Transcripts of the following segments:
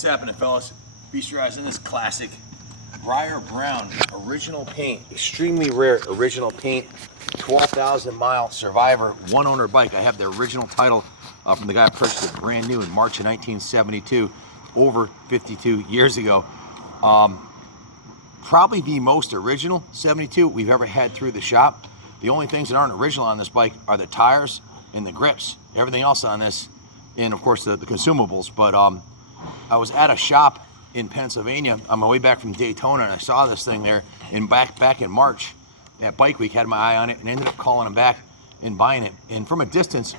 What's happening, fellas? Feast your eyes on this classic Brier Brown original paint, extremely rare original paint, 12,000 mile survivor, one owner bike. I have the original title from the guy who purchased it brand new in March of 1972, over 52 years ago. Probably the most original 72 we've ever had through the shop. The only things that aren't original on this bike are the tires and the grips. Everything else on this, and of course the consumables. But I was at a shop in Pennsylvania on my way back from Daytona, and I saw this thing there. And back in March, at Bike Week, had my eye on it, and ended up calling them back and buying it. And from a distance,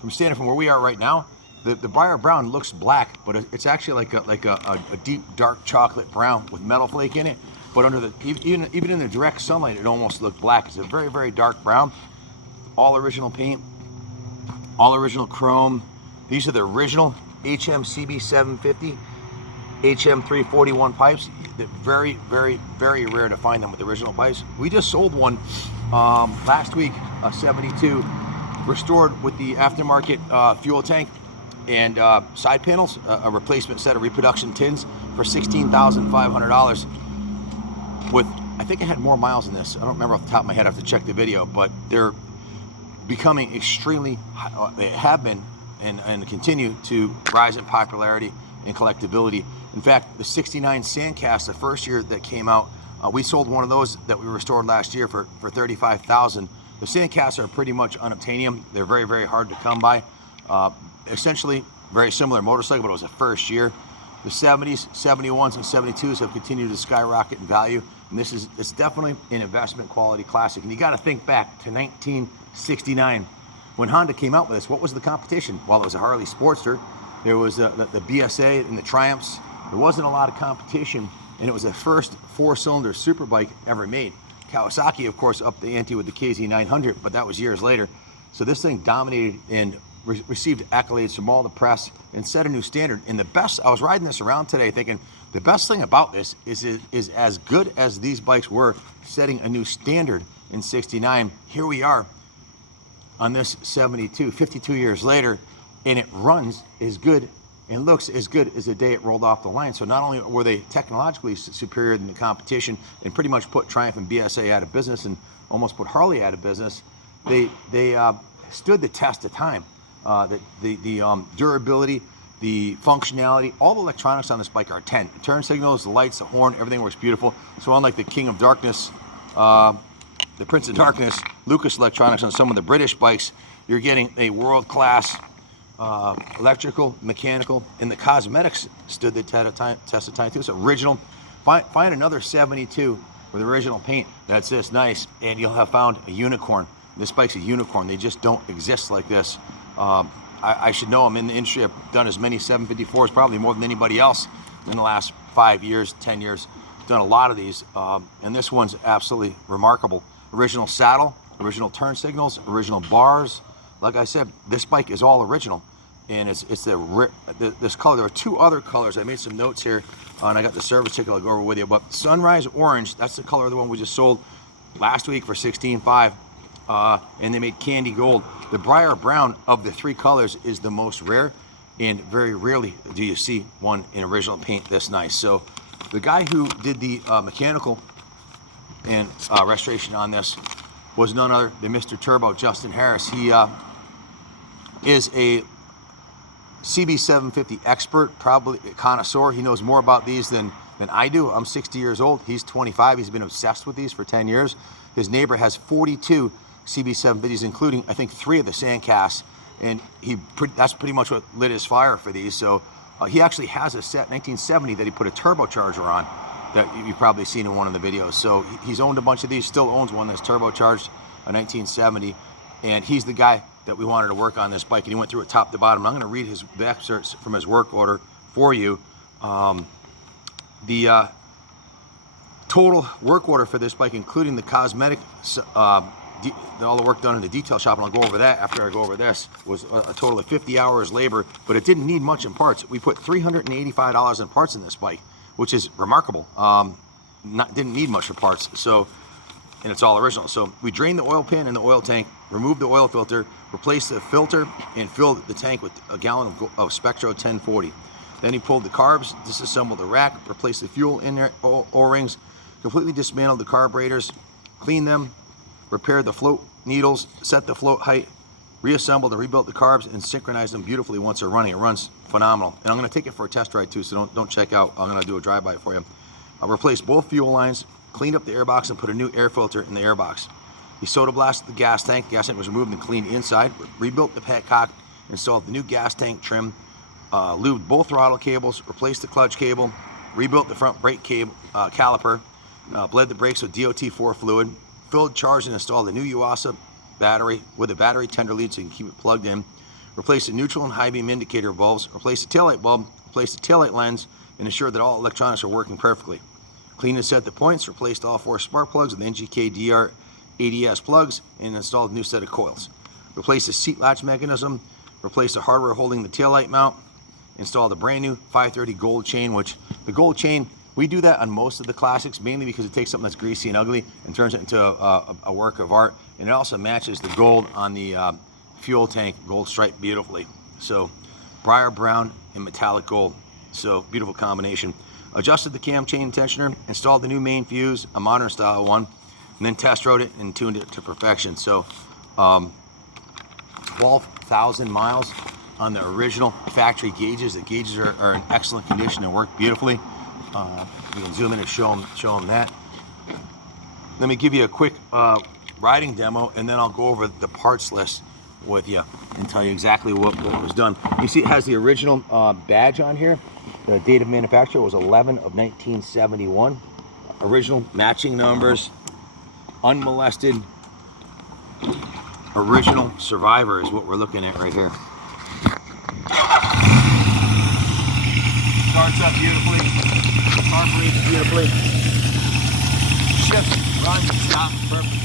from standing from where we are right now, the Brier Brown looks black, but it's actually like a deep dark chocolate brown with metal flake in it. But under the even in the direct sunlight, it almost looked black. It's a very, very dark brown. All original paint, all original chrome. These are the original HM CB750, HM 341 pipes. They're very, very, very rare to find them with original pipes. We just sold one last week, a 72, restored with the aftermarket fuel tank and side panels, a replacement set of reproduction tins for $16,500. With, I think it had more miles than this. I don't remember off the top of my head. I have to check the video, but they're becoming extremely, they have been and continue to rise in popularity and collectability. In fact, the 69 Sandcast, the first year that came out, we sold one of those that we restored last year for $35,000. The Sandcasts are pretty much unobtainium. They're very, very hard to come by. Essentially, very similar motorcycle, but it was a first year. The 70s, 71s, and 72s have continued to skyrocket in value, and it's definitely an investment quality classic. And you got to think back to 1969 when Honda came out with this. What was the competition? Well, it was a Harley Sportster. There was the BSA and the Triumphs. There wasn't a lot of competition, and it was the first four-cylinder superbike ever made. Kawasaki, of course, upped the ante with the KZ900, but that was years later. So this thing dominated and received accolades from all the press and set a new standard. And the best, I was riding this around today thinking, the best thing about this is as good as these bikes were setting a new standard in 69, here we are on this 72, 52 years later, and it runs as good and looks as good as the day it rolled off the line. So not only were they technologically superior than the competition and pretty much put Triumph and BSA out of business and almost put Harley out of business, they stood the test of time. The durability, the functionality, all the electronics on this bike are 10. The turn signals, the lights, the horn, everything works beautiful. So unlike the King of Darkness, the Prince of Darkness, Lucas Electronics on some of the British bikes, you're getting a world-class electrical, mechanical, and the cosmetics stood the test of time too. So original, find another 72 with original paint that's this nice, and you'll have found a unicorn. This bike's a unicorn. They just don't exist like this. I should know, I'm in the industry. I've done as many 754s, probably more than anybody else in the last 5 years, 10 years. Done a lot of these, and this one's absolutely remarkable. Original saddle, original turn signals, original bars. Like I said, this bike is all original, and it's this color. There are two other colors. I made some notes here, and I got the service ticket I'll go over with you. But Sunrise Orange, that's the color of the one we just sold last week for $16,500. And they made Candy Gold. The Brier Brown of the three colors is the most rare, and very rarely do you see one in original paint this nice. So the guy who did the mechanical and restoration on this was none other than Mr. Turbo, Justin Harris. He is a CB750 expert, probably a connoisseur. He knows more about these than I do. I'm 60 years old. He's 25. He's been obsessed with these for 10 years. His neighbor has 42 CB750s, including, I think, 3 of the Sandcasts, and that's pretty much what lit his fire for these. So he actually has a set 1970 that he put a turbocharger on that you've probably seen in one of the videos. So he's owned a bunch of these, still owns one that's turbocharged, a 1970, and he's the guy that we wanted to work on this bike, and he went through it top to bottom. I'm going to read the excerpts from his work order for you. The total work order for this bike, including the cosmetic, all the work done in the detail shop, and I'll go over that after I go over this, was a total of 50 hours labor, but it didn't need much in parts. We put $385 in parts in this bike, which is remarkable. Didn't need much for parts, so, and it's all original. So we drained the oil pan and the oil tank, removed the oil filter, replaced the filter, and filled the tank with a gallon of Spectro 1040. Then he pulled the carbs, disassembled the rack, replaced the fuel in there, O-rings, completely dismantled the carburetors, cleaned them, repaired the float needles, set the float height, reassembled and rebuilt the carbs, and synchronized them beautifully once they're running. It runs phenomenal. And I'm going to take it for a test ride too, so don't check out. I'm going to do a drive-by for you. I replaced both fuel lines, cleaned up the airbox, and put a new air filter in the airbox. He soda blasted the gas tank. The gas tank was removed and cleaned inside. Rebuilt the petcock, installed the new gas tank trim, lubed both throttle cables, replaced the clutch cable, rebuilt the front brake cable, caliper, bled the brakes with DOT4 fluid, filled, charged, and installed a new UASA battery with a battery tender lead so you can keep it plugged in, replaced the neutral and high beam indicator bulbs, replaced the taillight bulb, replaced the taillight lens, and ensured that all electronics are working perfectly. Cleaned and set the points, replaced all 4 spark plugs with NGK DR ADS plugs, and installed a new set of coils. Replaced the seat latch mechanism, replaced the hardware holding the taillight mount, installed a brand new 530 gold chain, which the gold chain, we do that on most of the classics, mainly because it takes something that's greasy and ugly and turns it into a work of art. And it also matches the gold on the fuel tank, gold stripe beautifully. So Brier brown and metallic gold. So beautiful combination. Adjusted the cam chain tensioner, installed the new main fuse, a modern style one, and then test rode it and tuned it to perfection. So 12,000 miles on the original factory gauges. The gauges are in excellent condition and work beautifully. We can zoom in and show them that. Let me give you a quick riding demo, and then I'll go over the parts list with you and tell you exactly what was done. You see it has the original badge on here. The date of manufacture was 11 of 1971. Original matching numbers, unmolested, original survivor is what we're looking at right here. Starts up beautifully, carburetes beautifully, shifts, runs, and stops perfectly.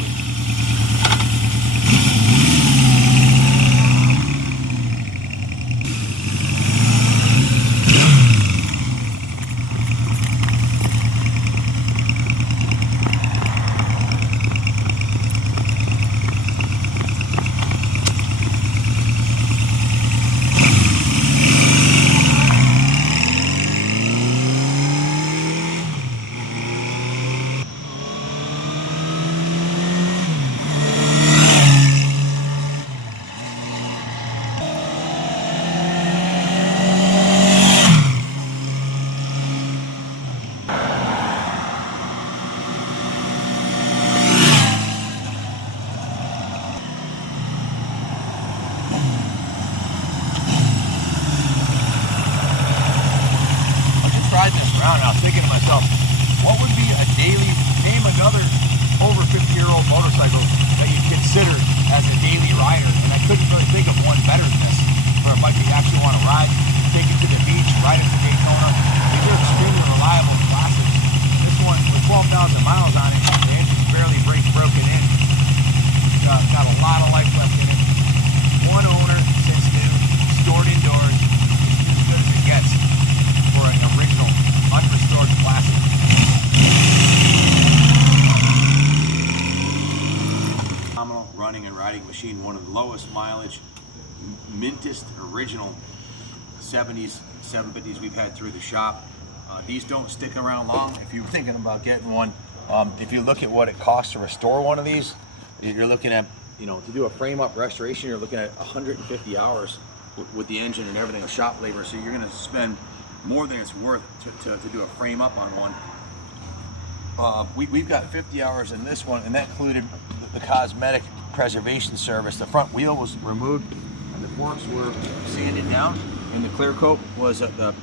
And I was thinking to myself, what would be a daily, name another over 50-year-old motorcycle that you'd consider as a daily rider, and I couldn't really think of one better than this for a bike that you actually want to ride, take it to the beach, ride it to Daytona. These are extremely reliable classics. This one, with 12,000 miles on it, the engine's barely broken in. Got a lot of life left in it. One owner since new, stored indoors. It's as good as it gets for an original, unrestored classic. Phenomenal running and riding machine, one of the lowest mileage, mintest original 70s, 750s we've had through the shop. These don't stick around long. If you're thinking about getting one, if you look at what it costs to restore one of these, you're looking at, to do a frame up restoration, you're looking at 150 hours with the engine and everything of shop labor. So you're going to spend more than it's worth to do a frame up on one. We've got 50 hours in this one, and that included the cosmetic preservation service. The front wheel was removed, and the forks were sanded down, and the clear coat was the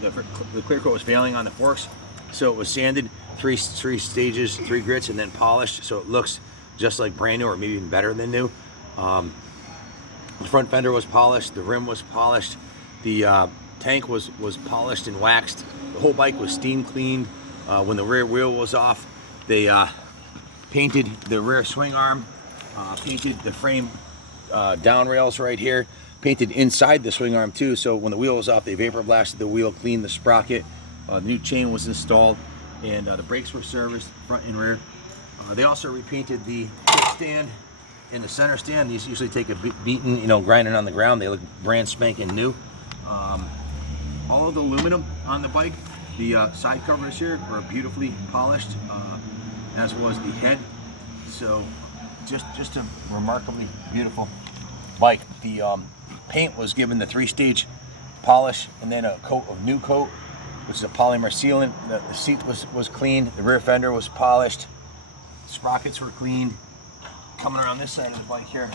clear coat was failing on the forks, so it was sanded three stages, 3 grits, and then polished, so it looks just like brand new, or maybe even better than new. The front fender was polished, the rim was polished, the tank was polished and waxed. The whole bike was steam cleaned. When the rear wheel was off, they painted the rear swing arm, painted the frame down rails right here, painted inside the swing arm too, so when the wheel was off, they vapor blasted the wheel, cleaned the sprocket. The new chain was installed, and the brakes were serviced front and rear. They also repainted the kickstand and the center stand. These usually take a beating, grinding on the ground. They look brand spanking new. all of the aluminum on the bike. The side covers here were beautifully polished, as was the head. So just a remarkably beautiful bike. The paint was given the 3-stage polish and then a coat of new coat, which is a polymer sealant. The seat was cleaned, the rear fender was polished, sprockets were cleaned. Coming around this side of the bike here,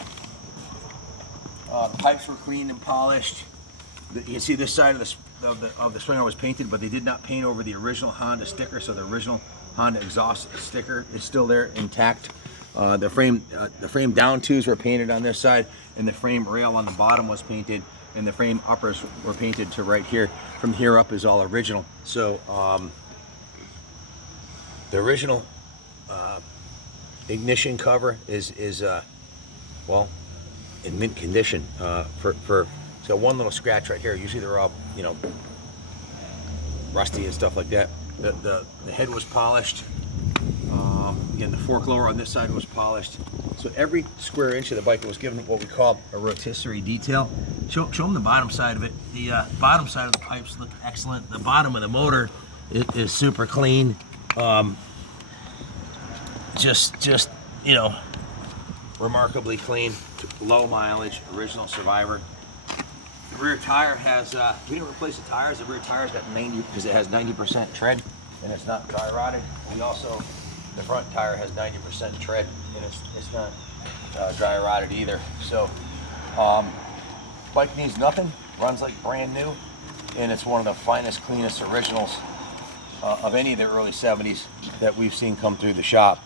the pipes were cleaned and polished. You can see this side of the swinger was painted, but they did not paint over the original Honda sticker, so the original Honda exhaust sticker is still there intact. The frame down twos were painted on this side, and the frame rail on the bottom was painted, and the frame uppers were painted to right here. From here up is all original. So the original ignition cover is well, in mint condition. It's got one little scratch right here. Usually they're all, you know, rusty and stuff like that. The head was polished. Again, the fork lower on this side was polished. So every square inch of the bike was given what we call a rotisserie detail. Show them the bottom side of it. The bottom side of the pipes look excellent. The bottom of the motor is super clean. Just you know, remarkably clean, low mileage, original Survivor. The rear tire has, we didn't replace the tires. The rear tire's got 90, because it has 90% tread and it's not dry rotted. We also, the front tire has 90% tread and it's not dry rotted either. So bike needs nothing, runs like brand new, and it's one of the finest, cleanest originals of any of the early 70s that we've seen come through the shop.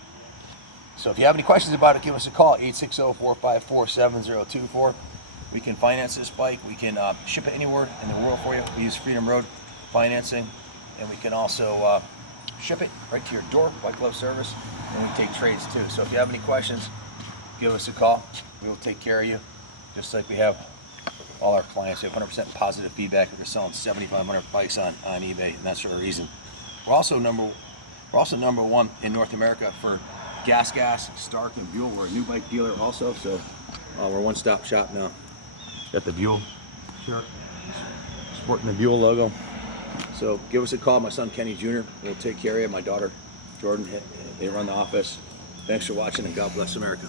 So if you have any questions about it, give us a call, 860-454-7024. We can finance this bike. We can ship it anywhere in the world for you. We use Freedom Road financing, and we can also ship it right to your door, white glove service, and we take trades too. So if you have any questions, give us a call. We will take care of you, just like we have all our clients. We have 100% positive feedback. We're selling 7,500 bikes on eBay, and that's for a reason. We're also number one in North America for Gas, Stark, and Buell. We're a new bike dealer also, so we're a one-stop shop now. Got the Buell shirt, sporting the Buell logo. So give us a call. My son Kenny Jr. will take care of you. My daughter Jordan, they run the office. Thanks for watching, and God bless America.